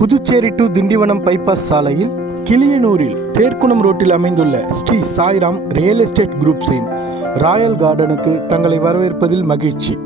Puducherry to Tindivanam bypass சாலையில் கிளியனூரில் தேர்க்குணம் ரோட்டில் அமைந்துள்ள ஸ்ரீ சாய்ராம் ரியல் எஸ்டேட் குரூப்ஸின் ராயல் கார்டனுக்கு தங்களை வரவேற்பதில் மகிழ்ச்சி.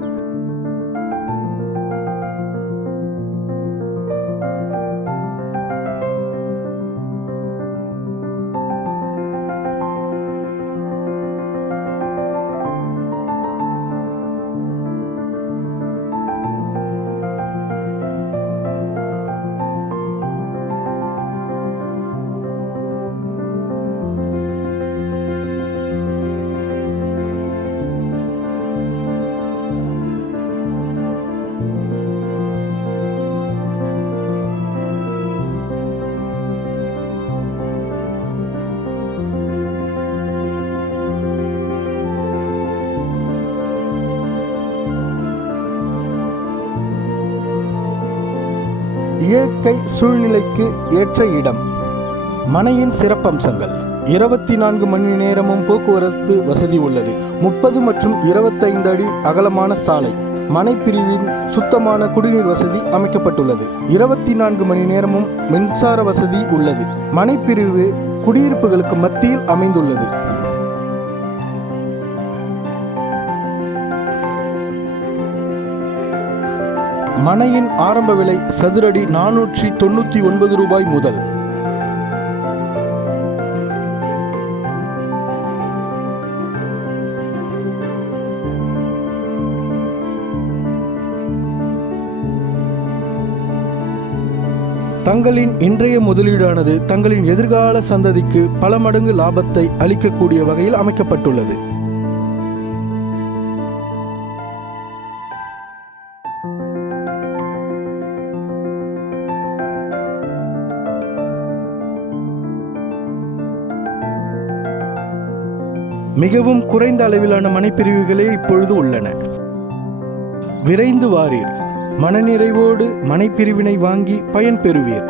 இயற்கை சூழ்நிலைக்கு ஏற்ற இடம். மனையின் சிறப்பம்சங்கள்: 24 மணி நேரமும் போக்குவரத்து வசதி உள்ளது. 30 மற்றும் 25 அடி அகலமான சாலை. மனைப்பிரிவின் சுத்தமான குடிநீர் வசதி அமைக்கப்பட்டுள்ளது. 24 மணி நேரமும் மின்சார வசதி உள்ளது. மனைப்பிரிவு குடியிருப்புகளுக்கு மத்தியில் அமைந்துள்ளது. மனையின் ஆரம்ப விலை சதுரடி 499 ரூபாய் முதல். தங்களின் இன்றைய முதலீடானது தங்களின் எதிர்கால சந்ததிக்கு பல மடங்கு லாபத்தை அளிக்கக்கூடிய வகையில் அமைக்கப்பட்டுள்ளது. மிகவும் குறைந்த அளவிலான மனைப்பிரிவுகளே இப்பொழுது உள்ளன. விரைந்து வாரீர். மனநிறைவோடு மனைப்பிரிவினை வாங்கி பயன்பெறுவீர்.